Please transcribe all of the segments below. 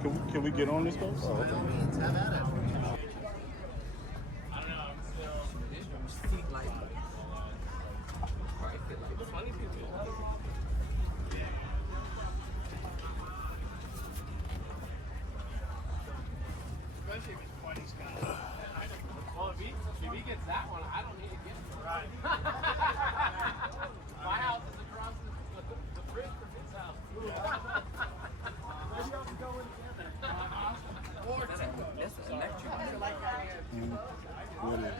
Can we get on this boat? Oh, okay. Have at it. Especially if it's 20 Scott. Well, if he gets that one, I don't need to get it. Right. My house is across the bridge from his house. Maybe I'll go in together. Or That's an electric. What is it?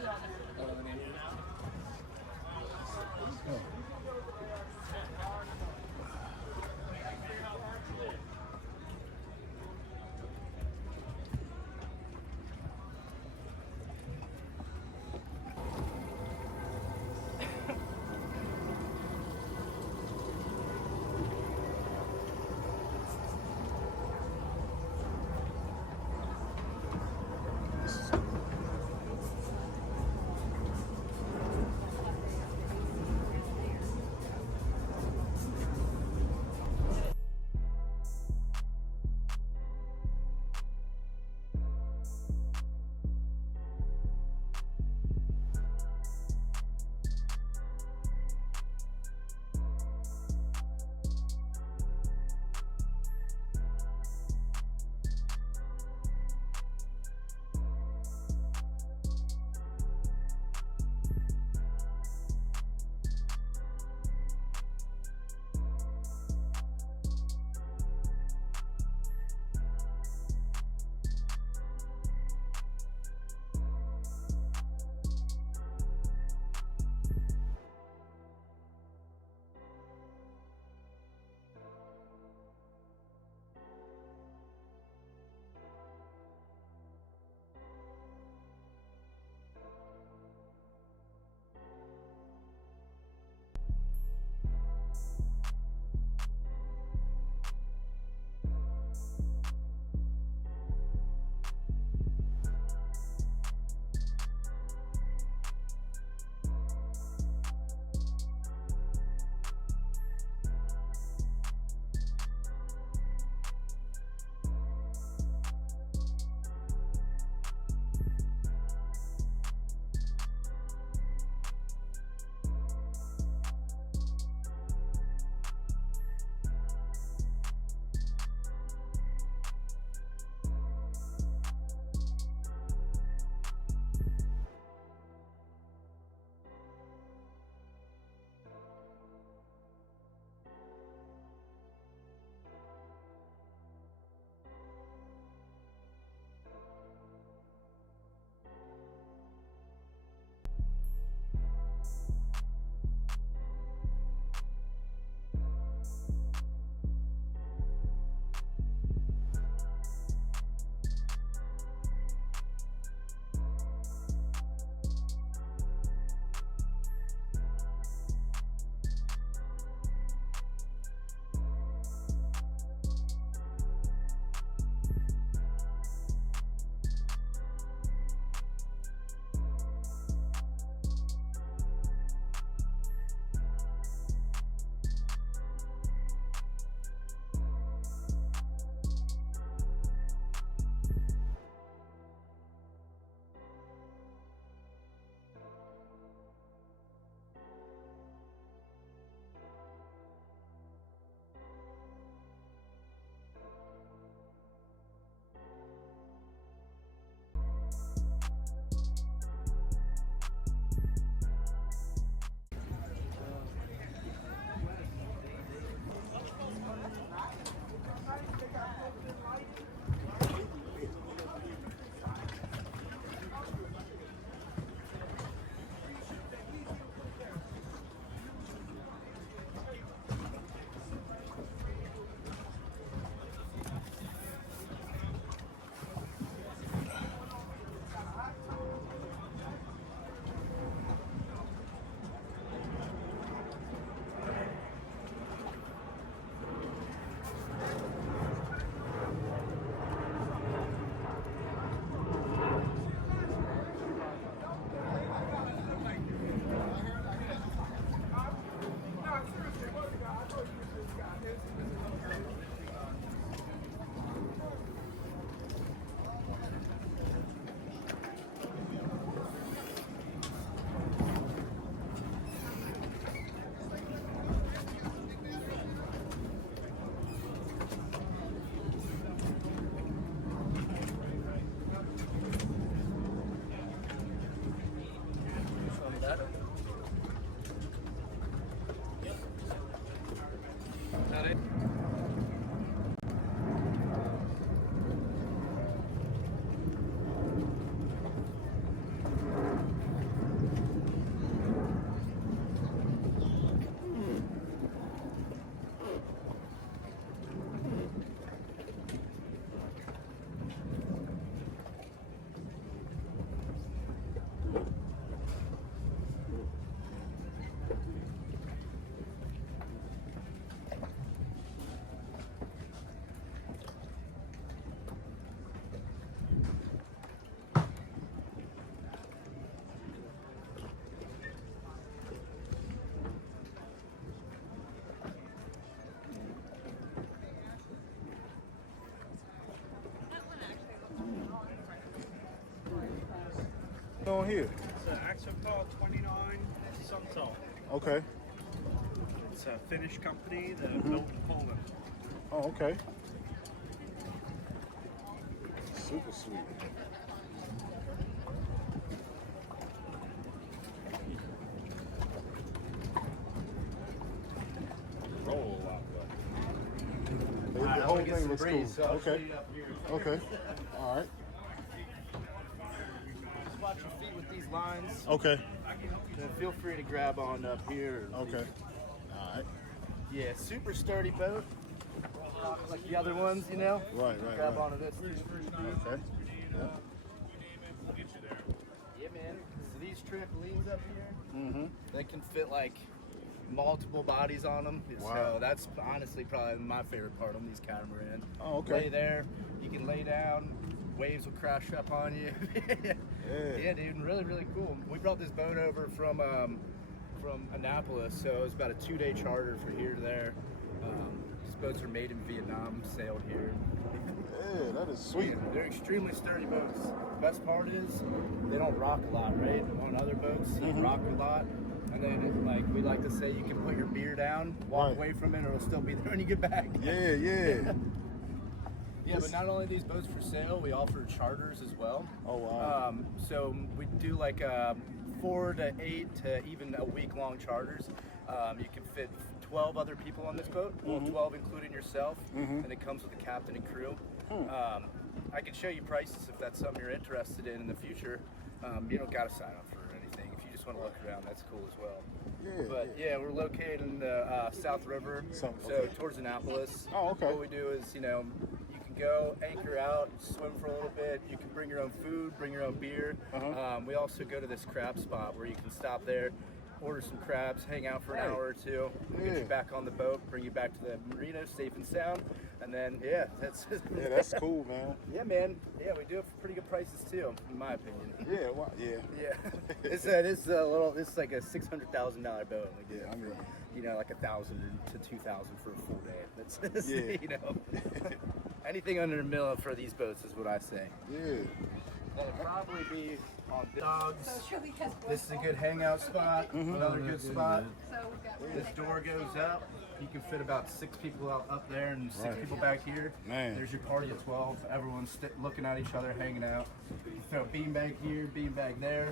here? It's an Axopar 29 Suntal. Okay. It's a Finnish company that are built in Poland. Oh, okay. Super sweet. Roll a lot, but The whole thing looks cool. Okay. Okay. All right. Just watch your feet with these lines. Okay. Then feel free to grab on up here. Okay. All right. Yeah, super sturdy boat. Like the other ones, you know? Right. Grab onto this too. Okay. Yeah, man. So these trampolines up here, Mm-hmm. they can fit like multiple bodies on them. Wow. So that's honestly probably my favorite part on these catamaran. Oh, okay. Lay there, you can lay down, waves will crash up on you. Yeah, dude, really, really cool. We brought this boat over from Annapolis, so it was about a 2-day charter for here to there. These boats are made in Vietnam, sailed here. Yeah, that is sweet. They're extremely sturdy boats. Best part is they don't rock a lot, right? On other boats, they rock a lot. And then, like we like to say, you can put your beer down, walk Right. away from it, or it'll still be there when you get back. Yeah. Yeah, but not only these boats for sale, we offer charters as well. Oh, wow. So we do like 4 to 8 to even a week-long charters. You can fit 12 other people on this boat, well, 12 including yourself, and it comes with a captain and crew. I can show you prices if that's something you're interested in the future. You don't got to sign up for anything. If you just want to look around, that's cool as well. Yeah. But yeah, we're located in the South River, so towards Annapolis. Oh, okay. What we do is, you know, you can go anchor out, swim for a little bit. You can bring your own food, bring your own beer. We also go to this crab spot where you can stop there, order some crabs, hang out for an hour or two, get you back on the boat, bring you back to the marina safe and sound, and then that's Yeah, that's cool, man. Yeah, man. Yeah, we do it for pretty good prices too, in my opinion. Yeah, wow. Yeah. Yeah, it's like a $600,000 boat. We do, I mean, you know, like 1,000 to 2,000 for a full day. That's Yeah. you know, anything under a million for these boats is what I say. Yeah. That'll probably be on dogs. So we just This is a good hangout spot. Another good spot. so we've got This door goes up. You can fit about 6 people up there and 6 Right. people back here. Man. There's your party of 12. Everyone's looking at each other, hanging out. You can throw a beanbag here, beanbag there.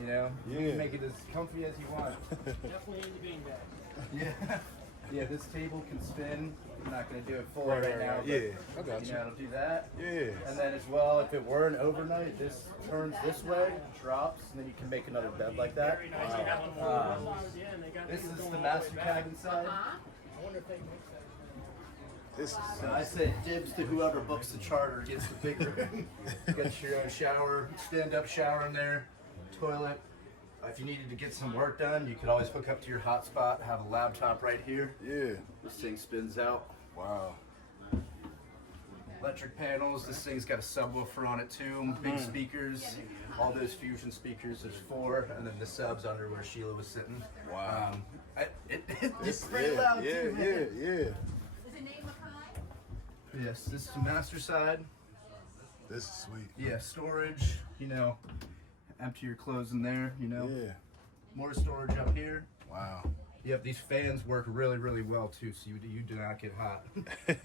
You know, you Yeah. can make it as comfy as you want. definitely in the beanbag. Yeah. Yeah, this table can spin. I'm not going to do it fully right now. But, Yeah, I got you you. know, it'll do that. Yeah. And then as well, if it were an overnight, this turns this way, drops, and then you can make another bed like that. Very nice. They got the full rooms in. They got This things is going the on master back. cabin side. I wonder if they mix that. This is So I say dibs to whoever books the charter gets the big room. You got your own shower, stand-up shower in there, toilet. If you needed to get some work done, you could always hook up to your hotspot, have a laptop right here. yeah. This thing spins out. Wow. Electric panels. This thing's got a subwoofer on it too. Big speakers. All those Fusion speakers. There's 4, and then the subs under where Sheila was sitting. Wow. It's pretty loud too, man. Yeah. Is it name Mackay? Yes, this is the master side. This is sweet. Yeah, storage. You know, empty your clothes in there. You know, Yeah. more storage up here. Wow. Yep, these fans work really, really well too, so you do not get hot.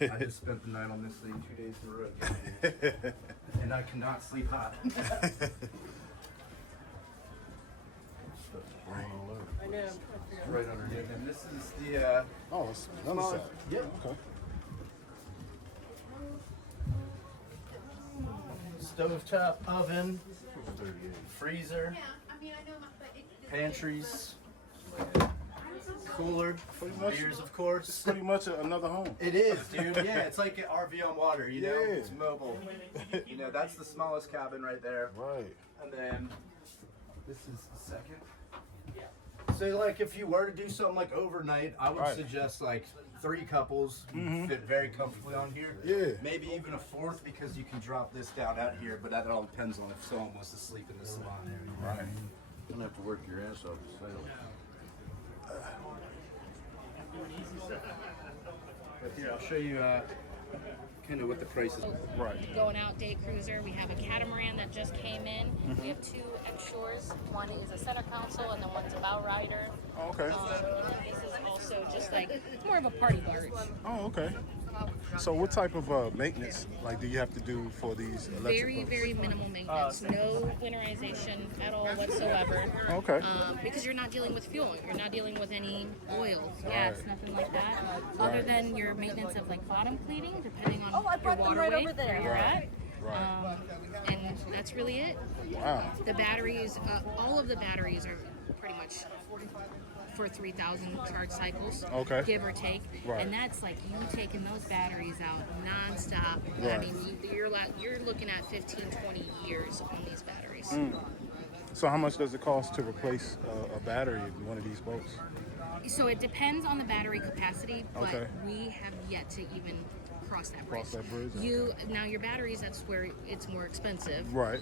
I just spent the night on this thing 2 days in a row, and I cannot sleep hot. I know. Right underneath, and this is the Oh, it's another side. Yep. Okay. stovetop oven, freezer, Yeah, I mean, I know, but pantries, cooler, Pretty much. beers, of course. Pretty much another home. It is, dude. Yeah, it's like an RV on water, you know? Yeah. It's mobile. You know, that's the smallest cabin right there. Right. And then this is the second. So, like, if you were to do something like overnight, I would Right. suggest like 3 couples fit very comfortably on here. Yeah. Maybe even a 4th because you can drop this down out here, but that all depends on if someone wants to sleep in the salon area. Right. You don't have to work your ass off to sail. But here, I'll show you kind of what the price is. Right. Going out day cruiser. We have a catamaran that just came in. We have 2 X-Shores. One is a center console and then one's a bow rider. Oh, okay. And then this is also just like more of a party barge. Oh, okay. So what type of maintenance like do you have to do for these electric Very, boats? very minimal maintenance. No winterization at all whatsoever. Okay. Because you're not dealing with fuel. You're not dealing with any oil, gas, Right. nothing like that. Other than your maintenance of like bottom cleaning, depending on I your brought them waterway right over there. where you're at. Right. And that's really it. Wow. The batteries, all of the batteries are pretty much for 3,000 charge cycles, Okay. give or take. Right. And that's like you taking those batteries out nonstop. I Right. mean, you're looking at 15, 20 years on these batteries. So how much does it cost to replace a battery in one of these boats? So it depends on the battery capacity, but Okay. we have yet to even cross that bridge. Cross that bridge? Now your batteries, that's where it's more expensive. Right.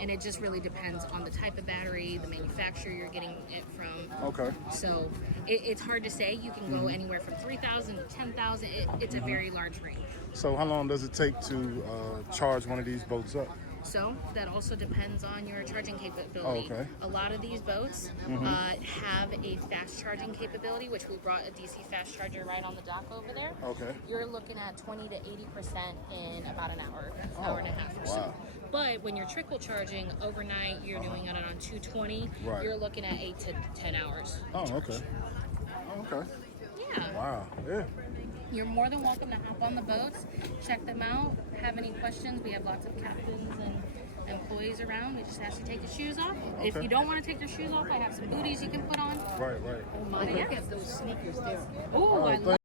And it just really depends on the type of battery, the manufacturer you're getting it from. Okay. So it's hard to say. You can go anywhere from 3,000 to 10,000. It's a very large range. So how long does it take to charge one of these boats up? So that also depends on your charging capability. Oh, okay. A lot of these boats have a fast charging capability, which we brought a DC fast charger right on the dock over there. Okay. You're looking at 20 to 80% in about an hour, hour and a half or so. Wow. But when you're trickle charging overnight, you're doing it on 220. Right. You're looking at 8 to 10 hours. Oh, okay. Oh, okay. Yeah. Wow. Yeah. You're more than welcome to hop on the boats, check them out. Have any questions? We have lots of captains and employees around. We just ask you to take your shoes off. If Okay. you don't want to take your shoes off, I have some booties you can put on. Right. Right. Oh my, Look at those sneakers there. Oh, I thank love